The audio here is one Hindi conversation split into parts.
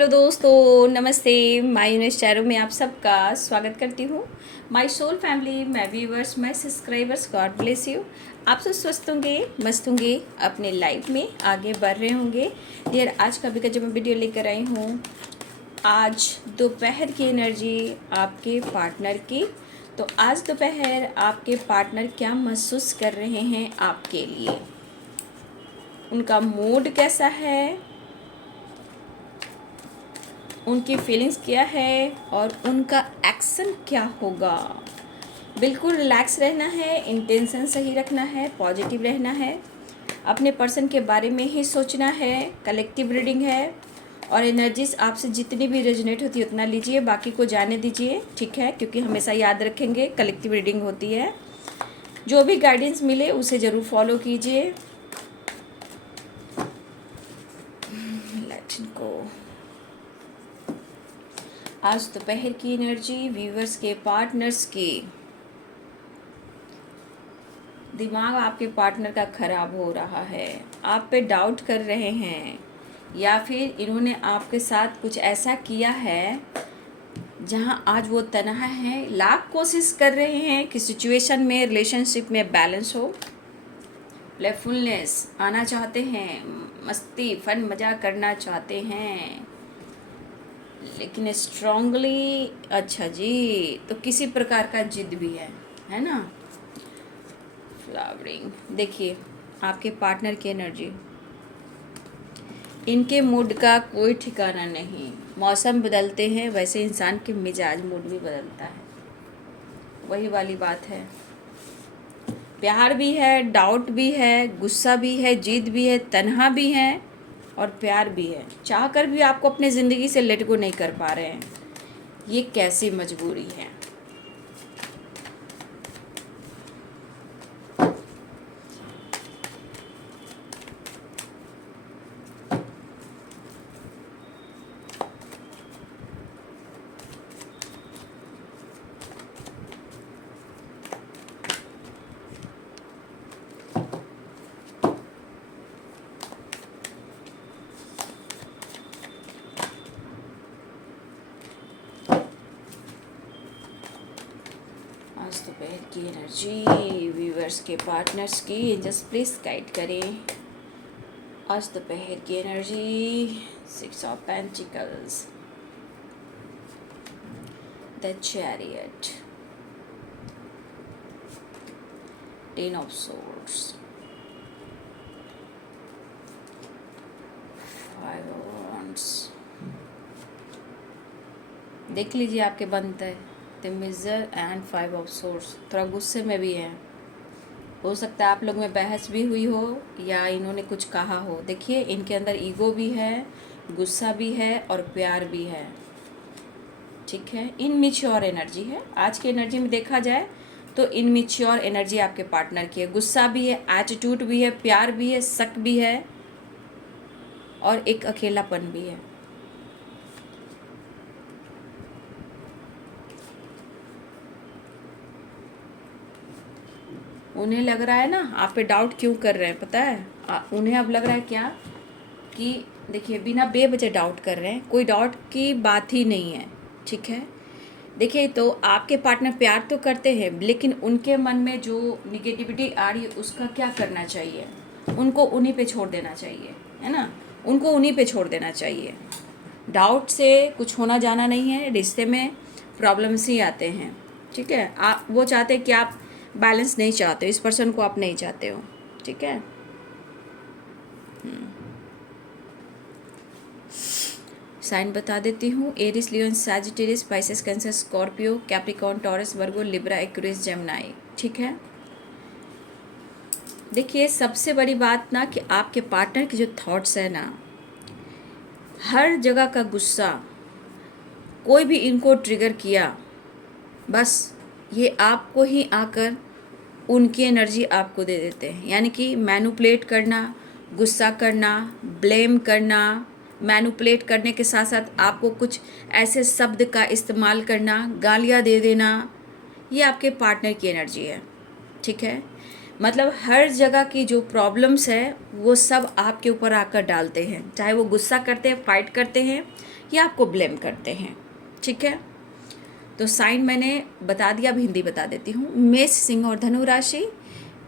हेलो दोस्तों, नमस्ते। माय यूनिवर्स चैनल में आप सबका स्वागत करती हूँ। My soul family, my viewers, my subscribers, God bless you. आप सब स्वस्थ होंगे, मस्त होंगे, अपने लाइफ में आगे बढ़ रहे होंगे। यार आज का भी जो मैं वीडियो लेकर आई हूँ, आज दोपहर की एनर्जी आपके पार्टनर की। तो आज दोपहर आपके पार्टनर क्या महसूस कर रहे हैं आपके लिए, उनका मूड कैसा है, उनकी फीलिंग्स क्या है और उनका एक्शन क्या होगा। बिल्कुल रिलैक्स रहना है, इंटेंशन सही रखना है, पॉजिटिव रहना है, अपने पर्सन के बारे में ही सोचना है। कलेक्टिव रीडिंग है और एनर्जीज आपसे जितनी भी रेजोनेट होती है उतना लीजिए, बाकी को जाने दीजिए, ठीक है। क्योंकि हमेशा याद रखेंगे कलेक्टिव रीडिंग होती है। जो भी गाइडेंस मिले उसे ज़रूर फॉलो कीजिए। Let go. आज दोपहर की एनर्जी व्यूवर्स के पार्टनर्स की। दिमाग आपके पार्टनर का ख़राब हो रहा है, आप पे डाउट कर रहे हैं, या फिर इन्होंने आपके साथ कुछ ऐसा किया है जहां आज वो तन्हा है। लाख कोशिश कर रहे हैं कि सिचुएशन में, रिलेशनशिप में बैलेंस हो, प्लेफुलनेस आना चाहते हैं, मस्ती फन मज़ा करना चाहते हैं, लेकिन स्ट्रांगली। अच्छा जी, तो किसी प्रकार का जिद भी है ना। फ्लावरिंग देखिए, आपके पार्टनर की एनर्जी, इनके मूड का कोई ठिकाना नहीं। मौसम बदलते हैं वैसे इंसान के मिजाज मूड भी बदलता है, वही वाली बात है। प्यार भी है, डाउट भी है, गुस्सा भी है, जिद भी है, तन्हा भी है और प्यार भी है। चाह कर भी आपको अपने ज़िंदगी से लेट गो नहीं कर पा रहे हैं। ये कैसी मजबूरी है। आज दोपहर की एनर्जी व्यूवर्स के पार्टनर्स की, जस्ट प्लीज गाइड करें। आज दोपहर की energy, 6 of pentacles, the chariot, 10 of swords, 5 of wands। देख लीजिए आपके बनते हैं the miser and 5 of swords. थोड़ा गुस्से में भी है, हो सकता है आप लोग में बहस भी हुई हो या इन्होंने कुछ कहा हो। देखिए इनके अंदर ईगो भी है, गुस्सा भी है और प्यार भी है, ठीक है। इनमिच्योर एनर्जी है आज की एनर्जी में देखा जाए तो। इनमिच्योर एनर्जी आपके पार्टनर की है, गुस्सा भी है, एटीट्यूड भी है, प्यार भी है, शक भी है और एक अकेलापन भी है। उन्हें लग रहा है ना, आप पे डाउट क्यों कर रहे हैं पता है। उन्हें अब लग रहा है क्या कि देखिए बिना बेवजह डाउट कर रहे हैं, कोई डाउट की बात ही नहीं है, ठीक है। देखिए तो आपके पार्टनर प्यार तो करते हैं, लेकिन उनके मन में जो निगेटिविटी आ रही है उसका क्या करना चाहिए, उनको उन्हीं पे छोड़ देना चाहिए, है ना। उनको उन्हीं पे छोड़ देना चाहिए। डाउट से कुछ होना जाना नहीं है, रिश्ते में प्रॉब्लम्स ही आते हैं, ठीक है। आप वो चाहते हैं कि आप बैलेंस नहीं चाहते हो, इस पर्सन को आप नहीं चाहते हो, ठीक है। साइन बता देती हूँ, Aries, Leo, Sagittarius, Pisces, Cancer, Scorpio, Capricorn, Taurus, Virgo, Libra, Aquarius, Gemini, ठीक है। देखिए सबसे बड़ी बात ना कि आपके पार्टनर के जो थॉट्स है ना, हर जगह का गुस्सा, कोई भी इनको ट्रिगर किया, बस ये आपको ही आकर उनकी एनर्जी आपको दे देते हैं। यानी कि मैनिपुलेट करना, गुस्सा करना, ब्लेम करना, मैनिपुलेट करने के साथ साथ आपको कुछ ऐसे शब्द का इस्तेमाल करना, गालियाँ दे देना, ये आपके पार्टनर की एनर्जी है, ठीक है। मतलब हर जगह की जो प्रॉब्लम्स है वो सब आपके ऊपर आकर डालते हैं, चाहे वो गुस्सा करते हैं, फाइट करते हैं या आपको ब्लेम करते हैं। ठीक है, तो साइन मैंने बता दिया, अब हिंदी बता देती हूँ। मेष, सिंह और धनु राशि,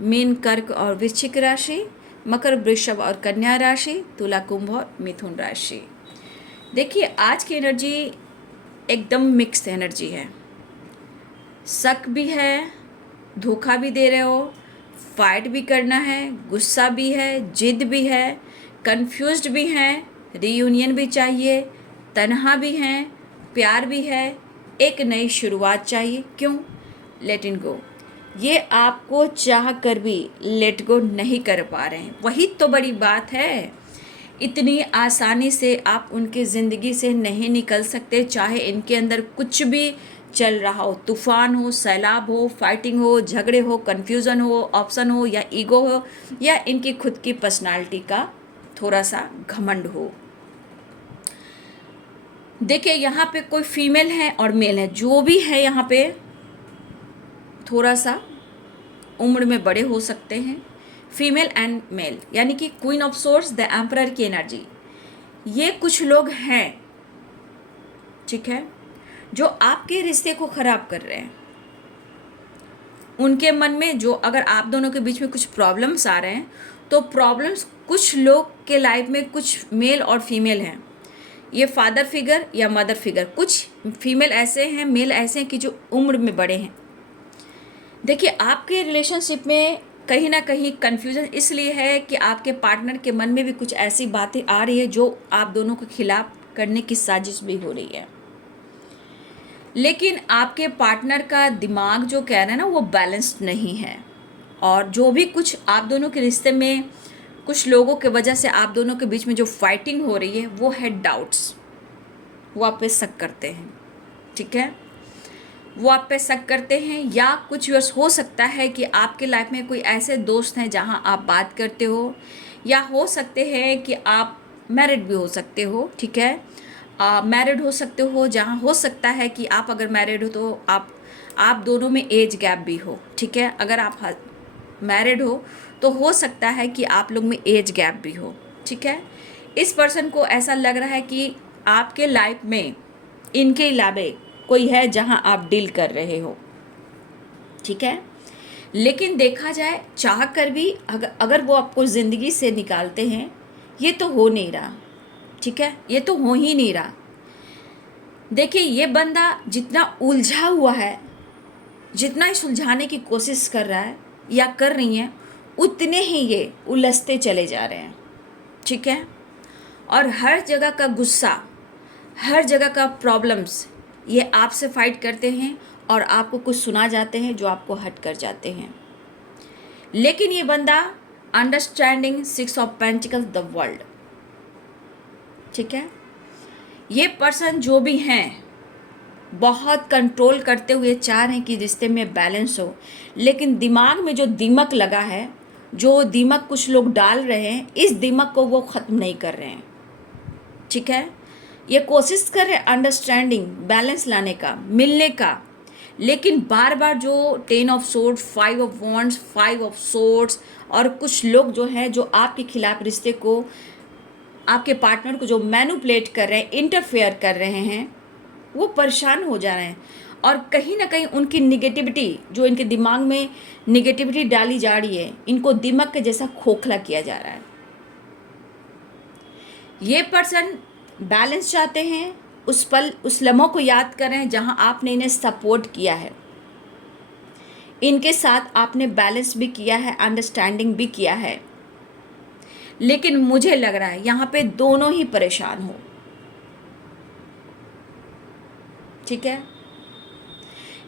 मीन, कर्क और वृश्चिक राशि, मकर, वृषभ और कन्या राशि, तुला, कुंभ और मिथुन राशि। देखिए आज की एनर्जी एकदम मिक्स एनर्जी है। शक भी है, धोखा भी दे रहे हो, फाइट भी करना है, गुस्सा भी है, जिद भी है, कंफ्यूज्ड भी हैं, रीयूनियन भी चाहिए, तन्हा भी हैं, प्यार भी है, एक नई शुरुआत चाहिए। क्यों? लेट इन गो। ये आपको चाह कर भी लेट गो नहीं कर पा रहे हैं, वही तो बड़ी बात है। इतनी आसानी से आप उनकी ज़िंदगी से नहीं निकल सकते, चाहे इनके अंदर कुछ भी चल रहा हो, तूफान हो, सैलाब हो, फाइटिंग हो, झगड़े हो, कन्फ्यूज़न हो, ऑप्शन हो या ईगो हो या इनकी खुद की पर्सनालिटी का थोड़ा सा घमंड हो। देखिए यहाँ पे कोई फीमेल है और मेल है, जो भी है यहाँ पे थोड़ा सा उम्र में बड़े हो सकते हैं, फीमेल एंड मेल, यानी कि queen of source, the emperor की एनर्जी। ये कुछ लोग हैं, ठीक है, जो आपके रिश्ते को ख़राब कर रहे हैं। उनके मन में जो, अगर आप दोनों के बीच में कुछ प्रॉब्लम्स आ रहे हैं तो प्रॉब्लम्स कुछ लोग के लाइफ में, कुछ मेल और फीमेल हैं, ये फादर फिगर या मदर फिगर, कुछ फीमेल ऐसे हैं, मेल ऐसे हैं कि जो उम्र में बड़े हैं। देखिए आपके रिलेशनशिप में कहीं ना कहीं कन्फ्यूज़न इसलिए है कि आपके पार्टनर के मन में भी कुछ ऐसी बातें आ रही है जो आप दोनों के खिलाफ करने की साजिश भी हो रही है। लेकिन आपके पार्टनर का दिमाग जो कह रहा है ना, वो बैलेंस्ड नहीं है। और जो भी कुछ आप दोनों के रिश्ते में कुछ लोगों के वजह से आप दोनों के बीच में जो फाइटिंग हो रही है वो है डाउट्स। वो आप पे शक करते हैं, ठीक है, वो आप पे शक करते हैं। या कुछ वर्ष हो सकता है कि आपके लाइफ में कोई ऐसे दोस्त हैं जहां आप बात करते हो, या हो सकते हैं कि आप मैरिड भी हो सकते हो, ठीक है, मैरिड हो सकते हो, जहां हो सकता है कि आप अगर मैरिड हो तो आप दोनों में एज गैप भी हो, ठीक है। अगर आप मैरिड हो तो हो सकता है कि आप लोग में एज गैप भी हो, ठीक है। इस पर्सन को ऐसा लग रहा है कि आपके लाइफ में इनके अलावा कोई है जहां आप डील कर रहे हो, ठीक है। लेकिन देखा जाए चाह कर भी अगर वो आपको ज़िंदगी से निकालते हैं, ये तो हो नहीं रहा, ठीक है, ये तो हो ही नहीं रहा। देखिए ये बंदा जितना उलझा हुआ है, जितना ही सुलझाने की कोशिश कर रहा है या कर रही हैं, उतने ही ये उलझते चले जा रहे हैं, ठीक है। और हर जगह का गुस्सा, हर जगह का प्रॉब्लम्स ये आपसे फाइट करते हैं और आपको कुछ सुना जाते हैं जो आपको हर्ट कर जाते हैं। लेकिन ये बंदा understanding 6 of pentacles the world, ठीक है। ये पर्सन जो भी हैं बहुत कंट्रोल करते हुए चाह रहे हैं कि रिश्ते में बैलेंस हो, लेकिन दिमाग में जो दीमक लगा है, जो दीमक कुछ लोग डाल रहे हैं, इस दीमक को वो ख़त्म नहीं कर रहे हैं, ठीक है। ये कोशिश कर रहे हैं अंडरस्टैंडिंग, बैलेंस लाने का, मिलने का, लेकिन बार बार जो 10 of swords, 5 of wands, 5 of swords और कुछ लोग जो हैं जो आपके खिलाफ रिश्ते को, आपके पार्टनर को जो मैनिपुलेट कर रहे हैं, इंटरफेयर कर रहे हैं, वो परेशान हो जा रहे हैं। और कहीं ना कहीं उनकी निगेटिविटी, जो इनके दिमाग में निगेटिविटी डाली जा रही है, इनको दिमाग के जैसा खोखला किया जा रहा है। ये पर्सन बैलेंस चाहते हैं, उस पल, उस लम्हों को याद कर रहे हैं जहां आपने इन्हें सपोर्ट किया है, इनके साथ आपने बैलेंस भी किया है, अंडरस्टैंडिंग भी किया है। लेकिन मुझे लग रहा है यहाँ पे दोनों ही परेशान हो, ठीक है।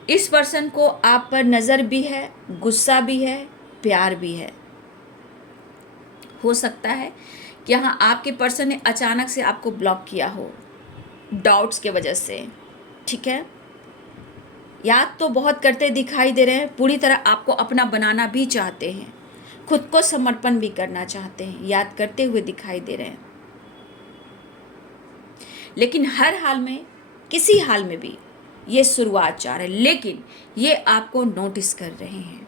इस पर्सन को आप पर नज़र भी है, गुस्सा भी है, प्यार भी है। हो सकता है कि यहाँ आपके पर्सन ने अचानक से आपको ब्लॉक किया हो डाउट्स के वजह से, ठीक है। याद तो बहुत करते दिखाई दे रहे हैं, पूरी तरह आपको अपना बनाना भी चाहते हैं, खुद को समर्पण भी करना चाहते हैं, याद करते हुए दिखाई दे रहे हैं। लेकिन हर हाल में, किसी हाल में भी ये शुरुआत चाह रहे हैं, लेकिन ये आपको नोटिस कर रहे हैं,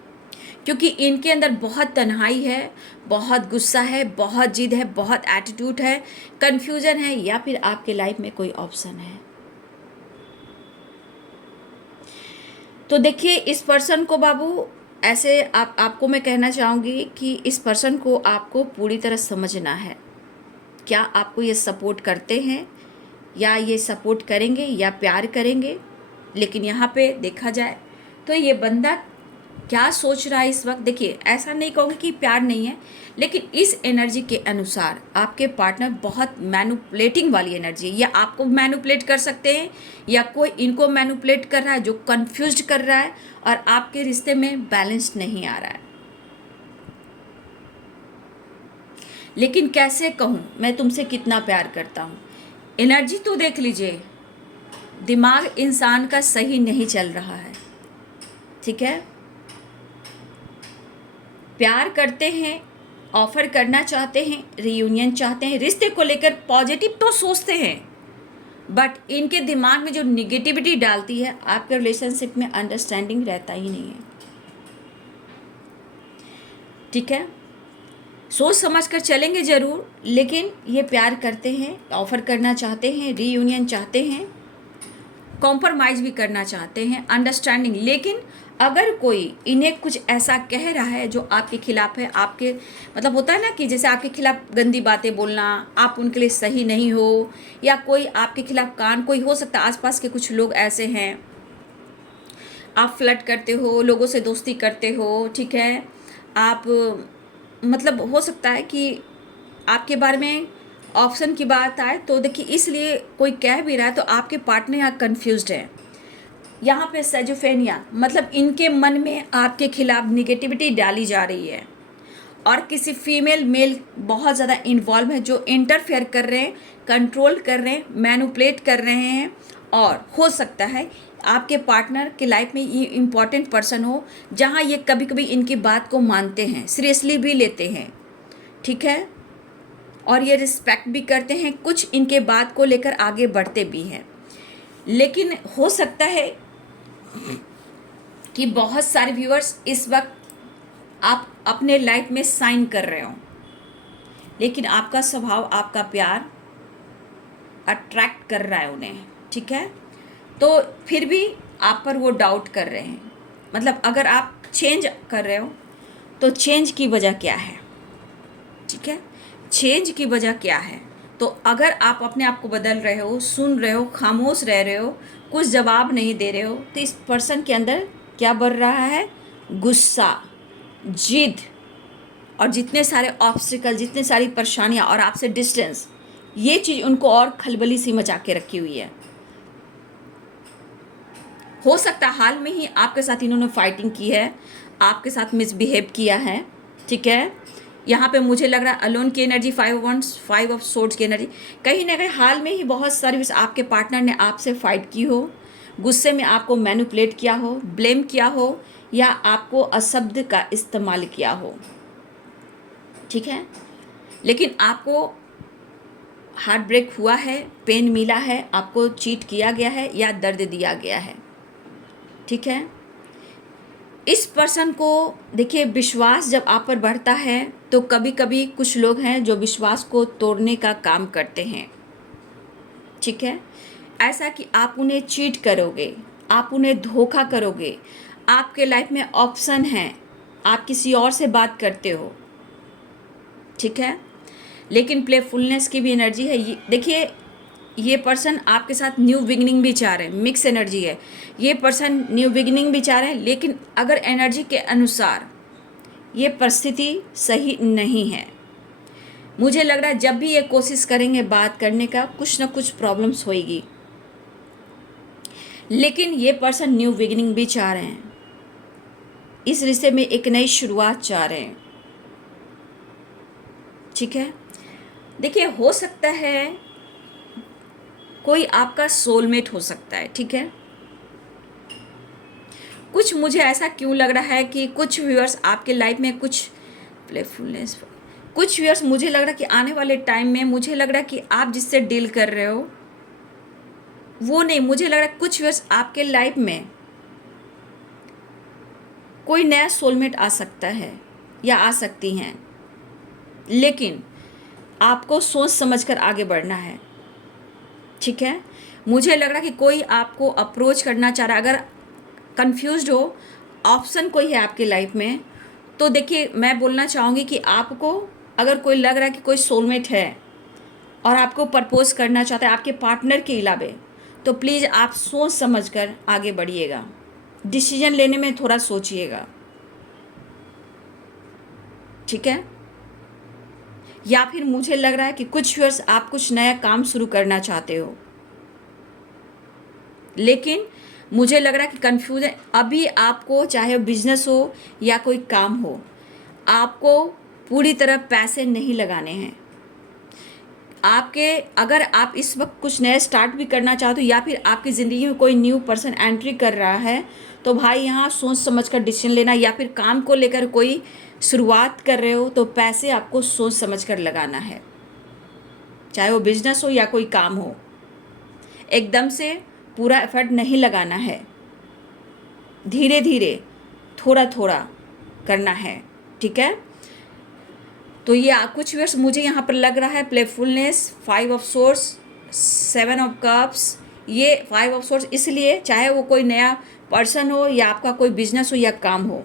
क्योंकि इनके अंदर बहुत तन्हाई है, बहुत गुस्सा है, बहुत जिद है, बहुत एटीट्यूड है, कन्फ्यूज़न है, या फिर आपके लाइफ में कोई ऑप्शन है। तो देखिए इस पर्सन को बाबू, ऐसे आपको मैं कहना चाहूँगी कि इस पर्सन को आपको पूरी तरह समझना है। क्या आपको ये सपोर्ट करते हैं, या ये सपोर्ट करेंगे, या प्यार करेंगे। लेकिन यहाँ पे देखा जाए तो ये बंदा क्या सोच रहा है इस वक्त। देखिए ऐसा नहीं कहूँगी कि प्यार नहीं है, लेकिन इस एनर्जी के अनुसार आपके पार्टनर बहुत मैनिपुलेटिंग वाली एनर्जी है। या आपको मैनिपुलेट कर सकते हैं, या कोई इनको मैनिपुलेट कर रहा है जो कंफ्यूज कर रहा है, और आपके रिश्ते में बैलेंस नहीं आ रहा है। लेकिन कैसे कहूँ मैं तुमसे कितना प्यार करता हूँ। एनर्जी तो देख लीजिए, दिमाग इंसान का सही नहीं चल रहा है, ठीक है। प्यार करते हैं, ऑफर करना चाहते हैं, रियूनियन चाहते हैं, रिश्ते को लेकर पॉजिटिव तो सोचते हैं, बट इनके दिमाग में जो निगेटिविटी डालती है, आपके रिलेशनशिप में अंडरस्टैंडिंग रहता ही नहीं है, ठीक है। सोच समझ कर चलेंगे ज़रूर, लेकिन ये प्यार करते हैं, ऑफर करना चाहते हैं, रीयूनियन चाहते हैं, कॉम्प्रोमाइज़ भी करना चाहते हैं, अंडरस्टैंडिंग। लेकिन अगर कोई इन्हें कुछ ऐसा कह रहा है जो आपके खिलाफ है, आपके मतलब होता है ना कि जैसे आपके खिलाफ गंदी बातें बोलना, आप उनके लिए सही नहीं हो, या कोई आपके खिलाफ कोई हो सकता है आसपास के कुछ लोग ऐसे हैं, आप फ्लर्ट करते हो, लोगों से दोस्ती करते हो, ठीक है। आप मतलब हो सकता है कि आपके बारे में ऑप्शन की बात आए, तो देखिए इसलिए कोई कह भी रहा है तो आपके पार्टनर यहाँ कन्फ्यूज्ड है। यहाँ पे सेजोफेनिया मतलब इनके मन में आपके खिलाफ निगेटिविटी डाली जा रही है, और किसी फीमेल मेल बहुत ज़्यादा इन्वॉल्व है जो इंटरफेयर कर रहे हैं, कंट्रोल कर रहे हैं, मैनिपुलेट कर रहे हैं। और हो सकता है आपके पार्टनर के लाइफ में ये इम्पॉर्टेंट पर्सन हो जहाँ ये कभी कभी इनकी बात को मानते हैं, सीरियसली भी लेते हैं, ठीक है, और ये रिस्पेक्ट भी करते हैं, कुछ इनके बात को लेकर आगे बढ़ते भी हैं। लेकिन हो सकता है कि बहुत सारे व्यूअर्स इस वक्त आप अपने लाइफ में साइन कर रहे हो, लेकिन आपका स्वभाव, आपका प्यार अट्रैक्ट कर रहा है उन्हें, ठीक है। तो फिर भी आप पर वो डाउट कर रहे हैं। मतलब अगर आप चेंज कर रहे हो तो चेंज की वजह क्या है, ठीक है, चेंज की वजह क्या है। तो अगर आप अपने आप को बदल रहे हो, सुन रहे हो, खामोश रह रहे हो, कुछ जवाब नहीं दे रहे हो, तो इस पर्सन के अंदर क्या बढ़ रहा है, गुस्सा, जिद, और जितने सारे ऑब्स्टिकल, जितने सारी परेशानियाँ, और आपसे डिस्टेंस, ये चीज़ उनको और खलबली सी मचा के रखी हुई है। हो सकता है हाल में ही आपके साथ इन्होंने फाइटिंग की है, आपके साथ मिसबिहेव किया है, ठीक है। यहाँ पे मुझे लग रहा है अलोन की एनर्जी, 5 ऑफ सोर्ड्स की एनर्जी, कहीं ना कहीं हाल में ही बहुत सारी आपके पार्टनर ने आपसे फाइट की हो, गुस्से में आपको मैनिपुलेट किया हो, ब्लेम किया हो, या आपको अशब्द का इस्तेमाल किया हो, ठीक है। लेकिन आपको हार्ट ब्रेक हुआ है, पेन मिला है, आपको चीट किया गया है, या दर्द दिया गया है, ठीक है। इस पर्सन को देखिए, विश्वास जब आप पर बढ़ता है तो कभी कभी कुछ लोग हैं जो विश्वास को तोड़ने का काम करते हैं, ठीक है। ऐसा कि आप उन्हें चीट करोगे, आप उन्हें धोखा करोगे, आपके लाइफ में ऑप्शन है, आप किसी और से बात करते हो, ठीक है। लेकिन प्लेफुलनेस की भी एनर्जी है। देखिए ये पर्सन आपके साथ न्यू बिगिनिंग भी चाह रहे हैं, मिक्स एनर्जी है। ये पर्सन न्यू बिगिनिंग भी चाह रहे हैं, लेकिन अगर एनर्जी के अनुसार ये परिस्थिति सही नहीं है, मुझे लग रहा है जब भी ये कोशिश करेंगे बात करने का, कुछ ना कुछ प्रॉब्लम्स होएगी। लेकिन ये पर्सन न्यू बिगिनिंग भी चाह रहे हैं, इस रिश्ते में एक नई शुरुआत चाह रहे हैं, ठीक है। देखिए हो सकता है कोई आपका सोलमेट हो सकता है, ठीक है। कुछ मुझे ऐसा क्यों लग रहा है कि कुछ व्यूअर्स आपके लाइफ में कुछ प्लेफुलनेस, कुछ व्यूअर्स मुझे लग रहा है कि आने वाले टाइम में, मुझे लग रहा है कि आप जिससे डील कर रहे हो वो नहीं, मुझे लग रहा है कुछ व्यूअर्स आपके लाइफ में कोई नया सोलमेट आ सकता है या आ सकती हैं, लेकिन आपको सोच समझकर आगे बढ़ना है, ठीक है। मुझे लग रहा है कि कोई आपको अप्रोच करना चाह रहा है। अगर कंफ्यूज्ड हो, ऑप्शन कोई है आपकी लाइफ में, तो देखिए मैं बोलना चाहूँगी कि आपको अगर कोई लग रहा है कि कोई सोलमेट है और आपको प्रपोज करना चाहता है आपके पार्टनर के अलावे, तो प्लीज़ आप सोच समझकर आगे बढ़िएगा, डिसीजन लेने में थोड़ा सोचिएगा, ठीक है। या फिर मुझे लग रहा है कि कुछ व्यूअर्स आप कुछ नया काम शुरू करना चाहते हो, लेकिन मुझे लग रहा है कि कंफ्यूज है अभी आपको, चाहे बिजनेस हो या कोई काम हो, आपको पूरी तरह पैसे नहीं लगाने हैं। आपके अगर आप इस वक्त कुछ नया स्टार्ट भी करना चाहते हो या फिर आपकी ज़िंदगी में कोई न्यू पर्सन एंट्री कर रहा है, तो भाई यहाँ सोच समझ कर डिसीजन लेना, या फिर काम को लेकर कोई शुरुआत कर रहे हो तो पैसे आपको सोच समझ कर लगाना है, चाहे वो बिजनेस हो या कोई काम हो। एकदम से पूरा एफर्ट नहीं लगाना है, धीरे धीरे थोड़ा थोड़ा करना है, ठीक है। तो ये कुछ वर्ष मुझे यहाँ पर लग रहा है playfulness, 5 of source, 7 of cups. ये 5 ऑफ सोर्स इसलिए, चाहे वो कोई नया पर्सन हो या आपका कोई बिजनेस हो या काम हो,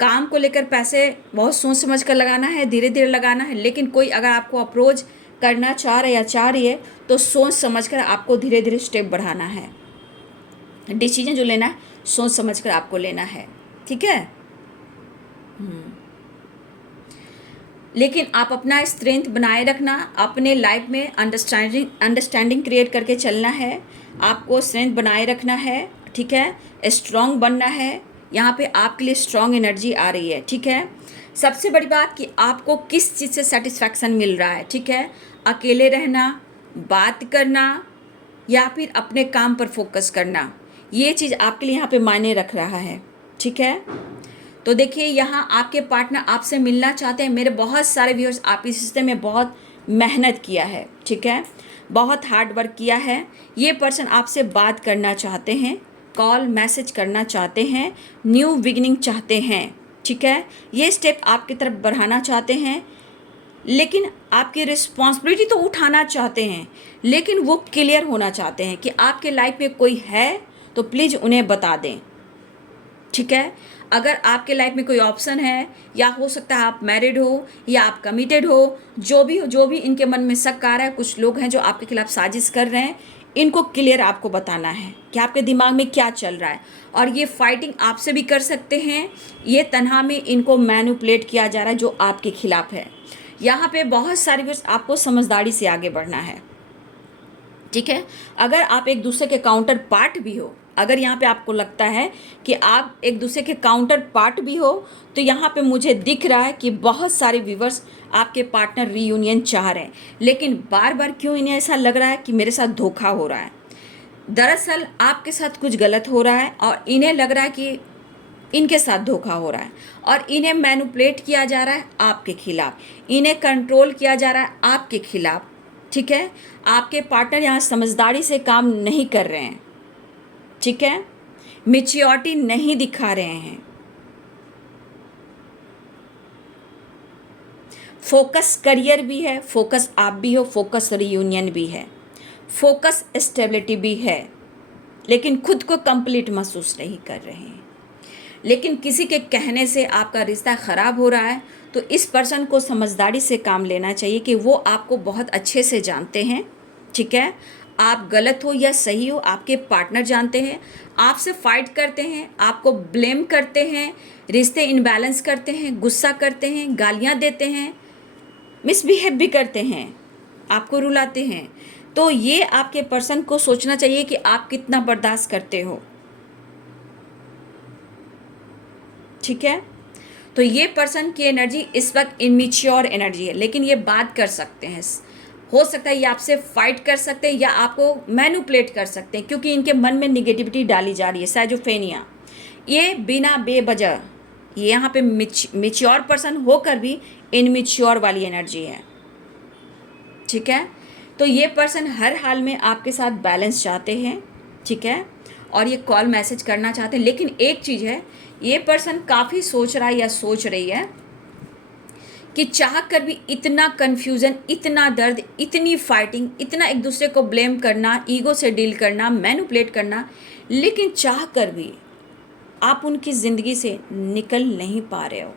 काम को लेकर पैसे बहुत सोच समझ कर लगाना है, धीरे धीरे लगाना है। लेकिन कोई अगर आपको अप्रोच करना चाह रहा है या चाह रही है, तो सोच समझ कर आपको धीरे धीरे स्टेप बढ़ाना है, डिसीजन जो लेना है सोच समझ कर आपको लेना है, ठीक है। लेकिन आप अपना स्ट्रेंथ बनाए रखना, अपने लाइफ में अंडरस्टैंडिंग क्रिएट करके चलना है, आपको स्ट्रेंथ बनाए रखना है, ठीक है। स्ट्रॉन्ग बनना है, यहाँ पे आपके लिए स्ट्रॉन्ग एनर्जी आ रही है, ठीक है। सबसे बड़ी बात कि आपको किस चीज़ से सेटिस्फैक्शन मिल रहा है, ठीक है। अकेले रहना, बात करना, या फिर अपने काम पर फोकस करना, ये चीज़ आपके लिए यहाँ पे मायने रख रहा है, ठीक है। तो देखिए यहाँ आपके पार्टनर आपसे मिलना चाहते हैं। मेरे बहुत सारे व्यूअर्स आप इस रिश्ते में बहुत मेहनत किया है, ठीक है, बहुत हार्ड वर्क किया है। ये पर्सन आपसे बात करना चाहते हैं, कॉल मैसेज करना चाहते हैं, न्यू बिगिनिंग चाहते हैं, ठीक है। ये स्टेप आपकी तरफ बढ़ाना चाहते हैं, लेकिन आपकी रिस्पॉन्सिबिलिटी तो उठाना चाहते हैं, लेकिन वो क्लियर होना चाहते हैं कि आपके लाइफ में कोई है तो प्लीज़ उन्हें बता दें, ठीक है। अगर आपके लाइफ में कोई ऑप्शन है, या हो सकता है आप मैरिड हो या आप कमिटेड हो, जो भी इनके मन में शक आ रहा है, कुछ लोग हैं जो आपके खिलाफ साजिश कर रहे हैं, इनको क्लियर आपको बताना है कि आपके दिमाग में क्या चल रहा है। और ये फाइटिंग आपसे भी कर सकते हैं, ये तनहा में इनको मैनिपुलेट किया जा रहा है जो आपके खिलाफ है। यहाँ पे बहुत सारे व्यक्ति आपको समझदारी से आगे बढ़ना है, ठीक है। अगर आप एक दूसरे के काउंटर पार्ट भी हो, अगर यहाँ पे आपको लगता है कि आप एक दूसरे के काउंटर पार्ट भी हो, तो यहाँ पे मुझे दिख रहा है कि बहुत सारे व्यूवर्स आपके पार्टनर रीयूनियन चाह रहे हैं, लेकिन बार बार क्यों इन्हें ऐसा लग रहा है कि मेरे साथ धोखा हो रहा है। दरअसल आपके साथ कुछ गलत हो रहा है और इन्हें लग रहा है कि इनके साथ धोखा हो रहा है, और इन्हें मैनिपुलेट किया जा रहा है आपके खिलाफ, इन्हें कंट्रोल किया जा रहा है आपके खिलाफ, ठीक है। आपके पार्टनर यहाँ समझदारी से काम नहीं कर रहे हैं, ठीक है, मैच्योरिटी नहीं दिखा रहे हैं, फोकस करियर भी है, फोकस आप भी हो, फोकस रियूनियन भी है, फोकस स्टेबिलिटी भी है, लेकिन खुद को कंप्लीट महसूस नहीं कर रहे हैं। लेकिन किसी के कहने से आपका रिश्ता ख़राब हो रहा है, तो इस पर्सन को समझदारी से काम लेना चाहिए कि वो आपको बहुत अच्छे से जानते हैं, ठीक है। आप गलत हो या सही हो आपके पार्टनर जानते हैं, आपसे फाइट करते हैं, आपको ब्लेम करते हैं, रिश्ते इनबैलेंस करते हैं, गुस्सा करते हैं, गालियां देते हैं, मिसबिहेव भी करते हैं, आपको रुलाते हैं। तो ये आपके पर्सन को सोचना चाहिए कि आप कितना बर्दाश्त करते हो, ठीक है। तो ये पर्सन की एनर्जी इस वक्त इनमेच्योर एनर्जी है, लेकिन ये बात कर सकते हैं, हो सकता है ये आपसे फाइट कर सकते हैं या आपको मैनिपुलेट कर सकते हैं, क्योंकि इनके मन में निगेटिविटी डाली जा रही है, साइजोफ्रेनिया। ये बिना बेवजह, ये यहाँ पे मैच्योर पर्सन होकर भी इनमेच्योर वाली एनर्जी है, ठीक है। तो ये पर्सन हर हाल में आपके साथ बैलेंस चाहते हैं, ठीक है, और ये कॉल मैसेज करना चाहते हैं। लेकिन एक चीज़ है, ये पर्सन काफ़ी सोच रहा है या सोच रही है कि चाह कर भी इतना कन्फ्यूज़न, इतना दर्द, इतनी फाइटिंग, इतना एक दूसरे को ब्लेम करना, ईगो से डील करना, मैनिपुलेट करना, लेकिन चाह कर भी आप उनकी ज़िंदगी से निकल नहीं पा रहे हो।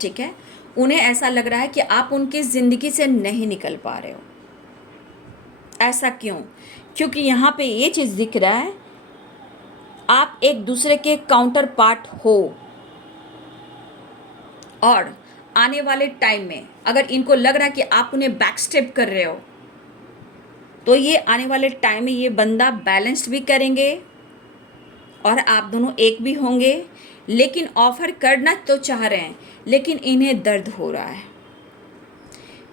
ठीक है, उन्हें ऐसा लग रहा है कि आप उनकी ज़िंदगी से नहीं निकल पा रहे हो। ऐसा क्यों? क्योंकि यहाँ पे ये चीज़ दिख रहा है, आप एक दूसरे के काउंटर पार्ट हो, और आने वाले टाइम में अगर इनको लग रहा है कि आप उन्हें बैक स्टेप कर रहे हो, तो ये आने वाले टाइम में ये बंदा बैलेंस्ड भी करेंगे और आप दोनों एक भी होंगे। लेकिन ऑफर करना तो चाह रहे हैं, लेकिन इन्हें दर्द हो रहा है,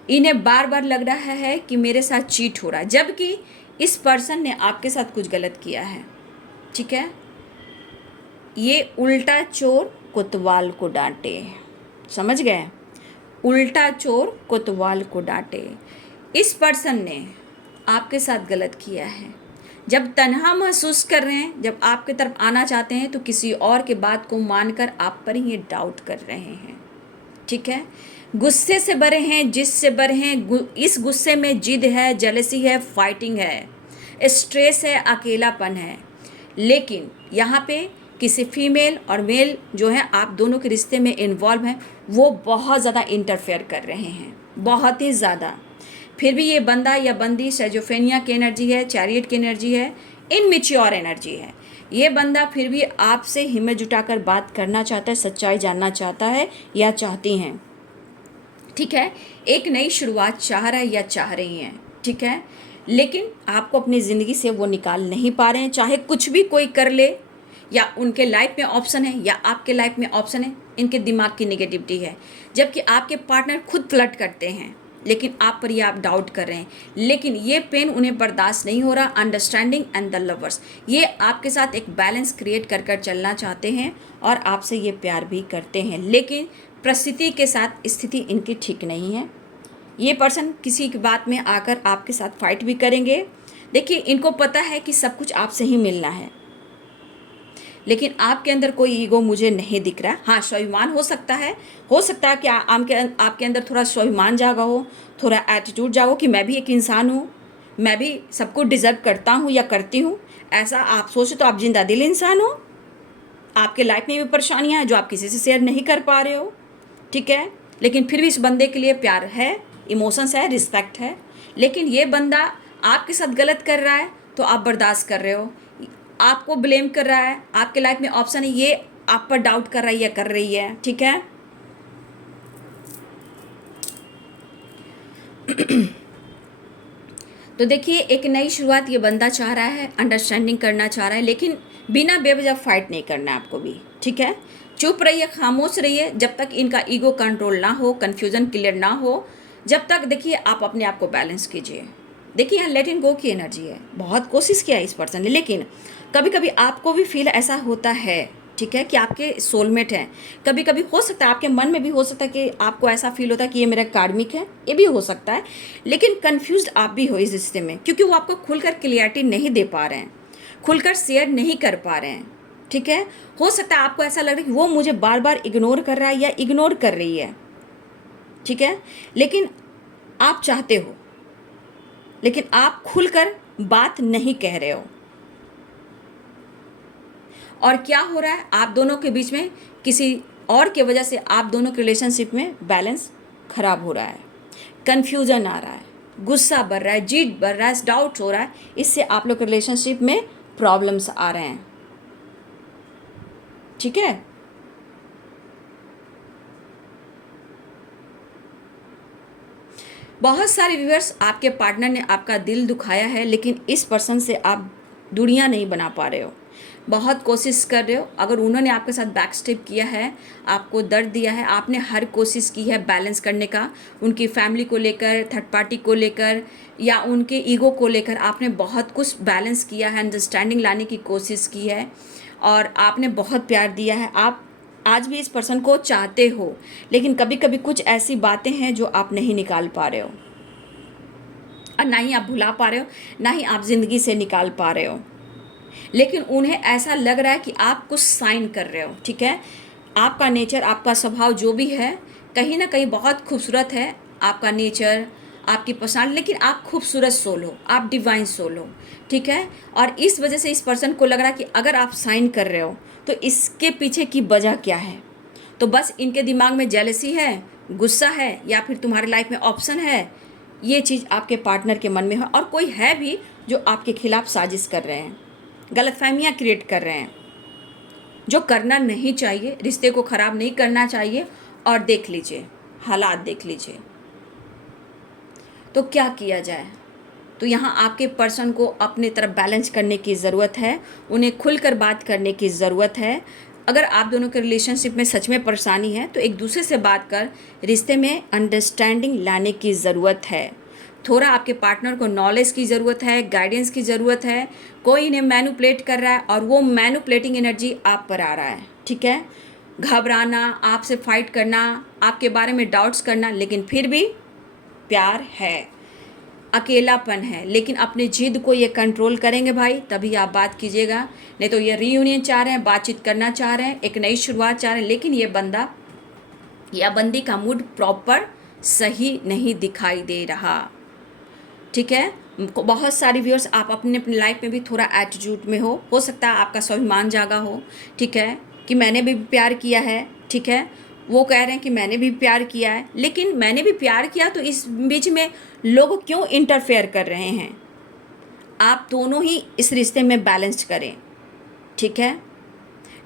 इन्हें बार बार लग रहा है कि मेरे साथ चीट हो रहा है, जबकि इस पर्सन ने आपके साथ कुछ गलत किया है। ठीक है, ये उल्टा चोर कोतवाल को डांटे, समझ गए? उल्टा चोर कोतवाल को डांटे। इस पर्सन ने आपके साथ गलत किया है। जब तन्हा महसूस कर रहे हैं, जब आपकी तरफ आना चाहते हैं, तो किसी और के बात को मानकर आप पर ही डाउट कर रहे हैं। ठीक है, गुस्से से भरे हैं, जिससे भरे हैं। इस गुस्से में जिद है, जेलसी है, फाइटिंग है, स्ट्रेस है, अकेलापन है। लेकिन यहाँ पे किसी फीमेल और मेल जो है आप दोनों के रिश्ते में इन्वॉल्व हैं, वो बहुत ज़्यादा इंटरफेयर कर रहे हैं, बहुत ही ज़्यादा। फिर भी ये बंदा या बंदी सेजोफेनिया की एनर्जी है, चैरियट की एनर्जी है, इनमेच्योर एनर्जी है। ये बंदा फिर भी आपसे हिम्मत जुटाकर बात करना चाहता है, सच्चाई जानना चाहता है या चाहती हैं। ठीक है, एक नई शुरुआत चाह रहा है या चाह रही हैं। ठीक है, लेकिन आपको अपनी ज़िंदगी से वो निकाल नहीं पा रहे हैं, चाहे कुछ भी कोई कर ले, या उनके लाइफ में ऑप्शन है या आपके लाइफ में ऑप्शन है। इनके दिमाग की नेगेटिविटी है, जबकि आपके पार्टनर खुद फ्लर्ट करते हैं, लेकिन आप पर ये आप डाउट कर रहे हैं। लेकिन ये पेन उन्हें बर्दाश्त नहीं हो रहा। अंडरस्टैंडिंग एंड द लवर्स, ये आपके साथ एक बैलेंस क्रिएट कर कर चलना चाहते हैं और आपसे ये प्यार भी करते हैं, लेकिन परिस्थिति के साथ स्थिति इनकी ठीक नहीं है। ये पर्सन किसी की बात में आकर आपके साथ फाइट भी करेंगे। देखिए, इनको पता है कि सब कुछ आपसे ही मिलना है, लेकिन आपके अंदर कोई ईगो मुझे नहीं दिख रहा। हाँ, स्वाभिमान हो सकता है कि आपके अंदर थोड़ा स्वाभिमान जागा हो, थोड़ा एटीट्यूड जागो कि मैं भी एक इंसान हूँ, मैं भी सबको डिज़र्व करता हूँ या करती हूँ। ऐसा आप सोचो तो आप जिंदा दिल इंसान हो। आपके लाइफ में भी परेशानियाँ हैं जो आप किसी से शेयर नहीं कर पा रहे हो। ठीक है, लेकिन फिर भी इस बंदे के लिए प्यार है, इमोशंस है, रिस्पेक्ट है। लेकिन ये बंदा आपके साथ गलत कर रहा है तो आप बर्दाश्त कर रहे हो, आपको ब्लेम कर रहा है, आपके लाइफ में ऑप्शन है, ये आप पर डाउट कर रहा है या कर रही है। ठीक है, तो देखिए, एक नई शुरुआत ये बंदा चाह रहा है, अंडरस्टैंडिंग करना चाह रहा है, लेकिन बिना बेवजह फाइट नहीं करना है आपको भी। ठीक है, चुप रहिए, खामोश रहिए, जब तक इनका ईगो कंट्रोल ना हो, कन्फ्यूज़न क्लियर ना हो, जब तक देखिए आप अपने आप को बैलेंस कीजिए। देखिए, यहाँ लेट इन गो की एनर्जी है। बहुत कोशिश किया है इस पर्सन ने, लेकिन कभी कभी आपको भी फील ऐसा होता है, ठीक है, कि आपके सोलमेट हैं। कभी कभी हो सकता है आपके मन में भी हो सकता है कि आपको ऐसा फील होता है कि ये मेरा कार्मिक है, ये भी हो सकता है। लेकिन कन्फ्यूज्ड आप भी हो इस रिश्ते में, क्योंकि वो आपको खुलकर क्लियरिटी नहीं दे पा रहे हैं, खुलकर शेयर नहीं कर पा रहे हैं। ठीक है, हो सकता है आपको ऐसा लग रहा है कि वो मुझे बार बार इग्नोर कर रहा है या इग्नोर कर रही है। ठीक है, लेकिन आप चाहते हो, लेकिन आप खुलकर बात नहीं कह रहे हो। और क्या हो रहा है, आप दोनों के बीच में किसी और की वजह से आप दोनों के रिलेशनशिप में बैलेंस खराब हो रहा है, कन्फ्यूजन आ रहा है, गुस्सा बढ़ रहा है, जिद बढ़ रहा है, डाउट हो रहा है। इससे आप लोग के रिलेशनशिप में प्रॉब्लम्स आ रहे हैं। ठीक है, बहुत सारे व्यूअर्स, आपके पार्टनर ने आपका दिल दुखाया है, लेकिन इस पर्सन से आप दूरियां नहीं बना पा रहे हो, बहुत कोशिश कर रहे हो। अगर उन्होंने आपके साथ बैक स्टेप किया है, आपको दर्द दिया है, आपने हर कोशिश की है बैलेंस करने का, उनकी फैमिली को लेकर, थर्ड पार्टी को लेकर या उनके ईगो को लेकर आपने बहुत कुछ बैलेंस किया है, अंडरस्टैंडिंग लाने की कोशिश की है और आपने बहुत प्यार दिया है। आप आज भी इस पर्सन को चाहते हो, लेकिन कभी कभी कुछ ऐसी बातें हैं जो आप नहीं निकाल पा रहे हो, और ना ही आप भुला पा रहे हो, ना ही आप ज़िंदगी से निकाल पा रहे हो। लेकिन उन्हें ऐसा लग रहा है कि आप कुछ साइन कर रहे हो, ठीक है। आपका नेचर, आपका स्वभाव जो भी है कहीं ना कहीं बहुत खूबसूरत है, आपका नेचर, आपकी पर्सनालिटी, लेकिन आप खूबसूरत सोल हो, आप डिवाइन सोल हो, ठीक है। और इस वजह से इस पर्सन को लग रहा है कि अगर आप साइन कर रहे हो तो इसके पीछे की वजह क्या है। तो बस इनके दिमाग में जेलसी है, गुस्सा है, या फिर तुम्हारी लाइफ में ऑप्शन है, ये चीज़ आपके पार्टनर के मन में है। और कोई है भी जो आपके खिलाफ साजिश कर रहे हैं, गलतफहमियाँ क्रिएट कर रहे हैं, जो करना नहीं चाहिए, रिश्ते को ख़राब नहीं करना चाहिए। और देख लीजिए हालात, देख लीजिए तो क्या किया जाए। तो यहाँ आपके पर्सन को अपने तरफ बैलेंस करने की ज़रूरत है, उन्हें खुलकर बात करने की ज़रूरत है। अगर आप दोनों के रिलेशनशिप में सच में परेशानी है तो एक दूसरे से बात कर रिश्ते में अंडरस्टैंडिंग लाने की ज़रूरत है। थोड़ा आपके पार्टनर को नॉलेज की ज़रूरत है, गाइडेंस की ज़रूरत है। कोई इन्हें मैनिपुलेट कर रहा है और वो मैनिपुलेटिंग एनर्जी आप पर आ रहा है, ठीक है। घबराना, आपसे फाइट करना, आपके बारे में डाउट्स करना, लेकिन फिर भी प्यार है, अकेलापन है, लेकिन अपनी जिद को ये कंट्रोल करेंगे भाई, तभी आप बात कीजिएगा। नहीं तो ये रीयूनियन चाह रहे हैं, बातचीत करना चाह रहे हैं, एक नई शुरुआत चाह रहे हैं, लेकिन ये बंदा या बंदी का मूड प्रॉपर सही नहीं दिखाई दे रहा, ठीक है। बहुत सारी व्यूअर्स आप अपने अपनी लाइफ में भी थोड़ा एटीट्यूड में हो सकता है आपका स्वाभिमान जागा हो, ठीक है, कि मैंने भी प्यार किया है, ठीक है। वो कह रहे हैं कि मैंने भी प्यार किया है, लेकिन मैंने भी प्यार किया तो इस बीच में लोग क्यों इंटरफेयर कर रहे हैं। आप दोनों ही इस रिश्ते में बैलेंस करें, ठीक है।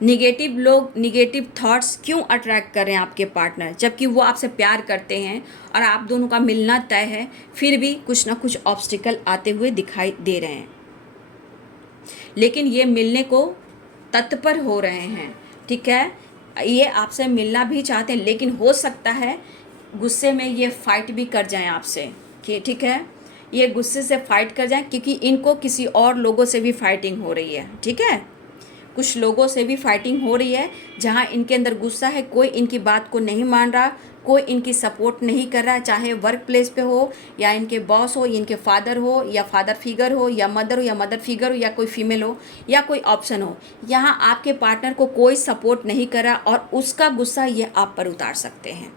निगेटिव लोग, निगेटिव थॉट्स क्यों अट्रैक्ट कर रहे हैं आपके पार्टनर, जबकि वो आपसे प्यार करते हैं और आप दोनों का मिलना तय है, फिर भी कुछ ना कुछ ऑब्स्टिकल आते हुए दिखाई दे रहे हैं। लेकिन ये मिलने को तत्पर हो रहे हैं, ठीक है। ये आपसे मिलना भी चाहते हैं, लेकिन हो सकता है गुस्से में ये फाइट भी कर जाएं आपसे, कि ठीक है, ये गुस्से से फाइट कर जाएं, क्योंकि इनको किसी और लोगों से भी फाइटिंग हो रही है, ठीक है। कुछ लोगों से भी फाइटिंग हो रही है जहां इनके अंदर गुस्सा है, कोई इनकी बात को नहीं मान रहा, कोई इनकी सपोर्ट नहीं कर रहा, चाहे वर्क प्लेस पे हो या इनके बॉस हो, इनके फादर हो या फादर फिगर हो या मदर फिगर हो या कोई फीमेल हो या कोई ऑप्शन हो। यहाँ आपके पार्टनर को कोई सपोर्ट नहीं कर रहा और उसका गुस्सा ये आप पर उतार सकते हैं,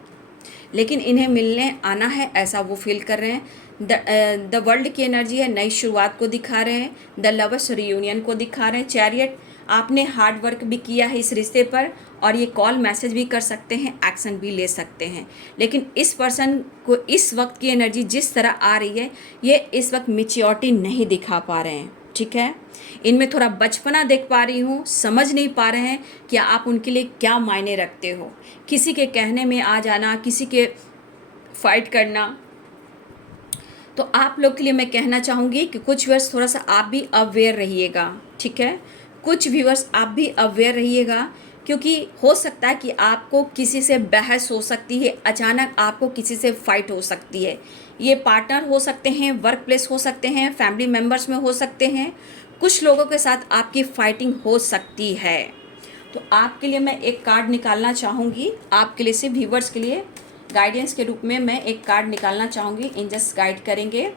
लेकिन इन्हें मिलने आना है ऐसा वो फील कर रहे हैं। द वर्ल्ड की एनर्जी है, नई शुरुआत को दिखा रहे हैं, द लवर्स रियूनियन को दिखा रहे हैं। चैरियट, आपने हार्ड वर्क भी किया है इस रिश्ते पर और ये कॉल मैसेज भी कर सकते हैं, एक्शन भी ले सकते हैं, लेकिन इस पर्सन को इस वक्त की एनर्जी जिस तरह आ रही है, ये इस वक्त मैच्योरिटी नहीं दिखा पा रहे हैं, ठीक है। इनमें थोड़ा बचपना देख पा रही हूँ, समझ नहीं पा रहे हैं कि आप उनके लिए क्या मायने रखते हो। किसी के कहने में आ जाना, किसी के फाइट करना। तो आप लोग के लिए मैं कहना चाहूँगी कि कुछ व्यूअर्स थोड़ा सा आप भी अवेयर रहिएगा, ठीक है। कुछ व्यूअर्स आप भी अवेयर रहिएगा, क्योंकि हो सकता है कि आपको किसी से बहस हो सकती है, अचानक आपको किसी से फाइट हो सकती है। ये पार्टनर हो सकते हैं, वर्क प्लेस हो सकते हैं, फैमिली मेम्बर्स में हो सकते हैं, कुछ लोगों के साथ आपकी फाइटिंग हो सकती है। तो आपके लिए मैं एक कार्ड निकालना चाहूँगी, आपके लिए, सिर्फ व्यूअर्स के लिए गाइडेंस के रूप में मैं एक कार्ड निकालना चाहूँगी। एंजल्स गाइड करेंगे,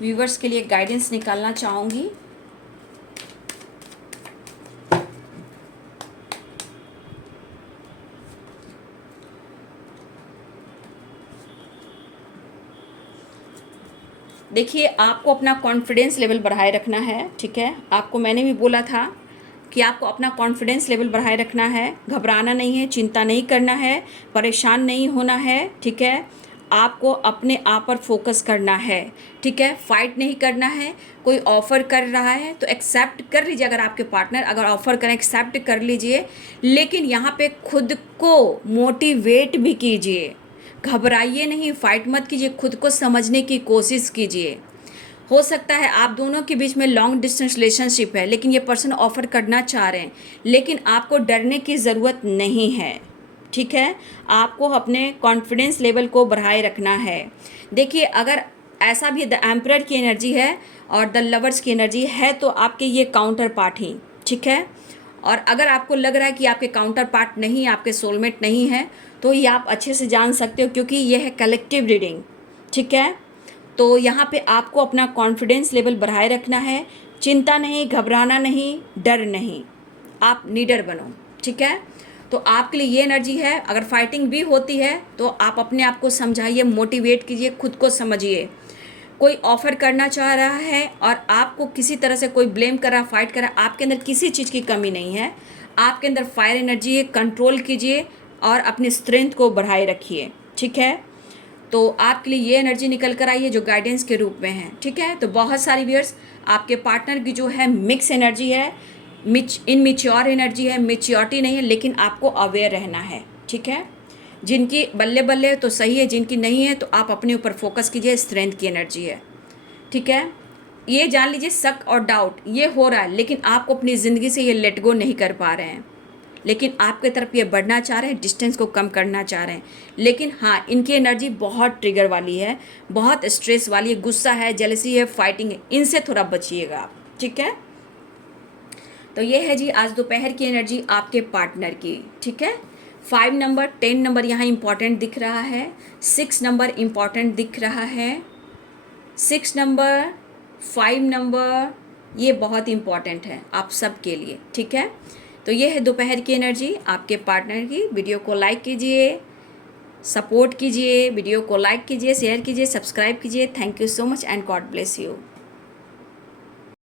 व्यूअर्स के लिए गाइडेंस निकालना चाहूँगी। देखिए, आपको अपना कॉन्फिडेंस लेवल बढ़ाए रखना है, ठीक है। आपको मैंने भी बोला था कि आपको अपना कॉन्फिडेंस लेवल बढ़ाए रखना है, घबराना नहीं है, चिंता नहीं करना है, परेशान नहीं होना है, ठीक है। आपको अपने आप पर फोकस करना है, ठीक है, फाइट नहीं करना है। कोई ऑफ़र कर रहा है तो एक्सेप्ट कर लीजिए, अगर आपके पार्टनर अगर ऑफ़र करें एक्सेप्ट कर लीजिए, लेकिन यहाँ पे खुद को मोटिवेट भी कीजिए, घबराइए नहीं, फाइट मत कीजिए, खुद को समझने की कोशिश कीजिए। हो सकता है आप दोनों के बीच में लॉन्ग डिस्टेंस रिलेशनशिप है, लेकिन ये पर्सन ऑफ़र करना चाह रहे हैं, लेकिन आपको डरने की ज़रूरत नहीं है, ठीक है। आपको अपने कॉन्फिडेंस लेवल को बढ़ाए रखना है। देखिए, अगर ऐसा भी द एम्परर की एनर्जी है और द लवर्स की एनर्जी है, तो आपके ये काउंटर पार्ट ही, ठीक है। और अगर आपको लग रहा है कि आपके काउंटर पार्ट नहीं, आपके सोलमेट नहीं है, तो ये आप अच्छे से जान सकते हो, क्योंकि ये है कलेक्टिव रीडिंग, ठीक है। तो यहाँ पे आपको अपना कॉन्फिडेंस लेवल बढ़ाए रखना है, चिंता नहीं, घबराना नहीं, डर नहीं, आप निडर बनो, ठीक है। तो आपके लिए ये एनर्जी है। अगर फाइटिंग भी होती है तो आप अपने आप को समझाइए, मोटिवेट कीजिए, खुद को समझिए। कोई ऑफर करना चाह रहा है और आपको किसी तरह से कोई ब्लेम कर रहा, फाइट कर रहा, आपके अंदर किसी चीज़ की कमी नहीं है। आपके अंदर फायर एनर्जी है, कंट्रोल कीजिए और अपनी स्ट्रेंथ को बढ़ाए रखिए, ठीक है। तो आपके लिए ये एनर्जी निकल कर आई है जो गाइडेंस के रूप में है, ठीक है। तो बहुत सारी व्यूअर्स, आपके पार्टनर की जो है मिक्स एनर्जी है, इनमेच्योर एनर्जी है, मेच्योरिटी नहीं है, लेकिन आपको अवेयर रहना है, ठीक है। जिनकी बल्ले बल्ले तो सही है, जिनकी नहीं है तो आप अपने ऊपर फोकस कीजिए, स्ट्रेंथ की एनर्जी है, ठीक है। ये जान लीजिए शक और डाउट ये हो रहा है, लेकिन आपको अपनी ज़िंदगी से ये लेट गो नहीं कर पा रहे हैं, लेकिन आपके तरफ ये बढ़ना चाह रहे हैं, डिस्टेंस को कम करना चाह रहे हैं। लेकिन हाँ, इनकी एनर्जी बहुत ट्रिगर वाली है, बहुत स्ट्रेस वाली है, गुस्सा है, जेलसी है, फाइटिंग है, इनसे थोड़ा बचिएगा आप, ठीक है। तो ये है जी आज दोपहर की एनर्जी आपके पार्टनर की, ठीक है। 5 नंबर, 10 नंबर यहाँ इंपॉर्टेंट दिख रहा है, 6 नंबर इंपॉर्टेंट दिख रहा है, 6 नंबर, 5 नंबर, ये बहुत इंपॉर्टेंट है आप सब के लिए, ठीक है। तो ये है दोपहर की एनर्जी आपके पार्टनर की। वीडियो को लाइक कीजिए, सपोर्ट कीजिए, वीडियो को लाइक कीजिए, शेयर कीजिए, सब्सक्राइब कीजिए। Thank you so much and God bless you.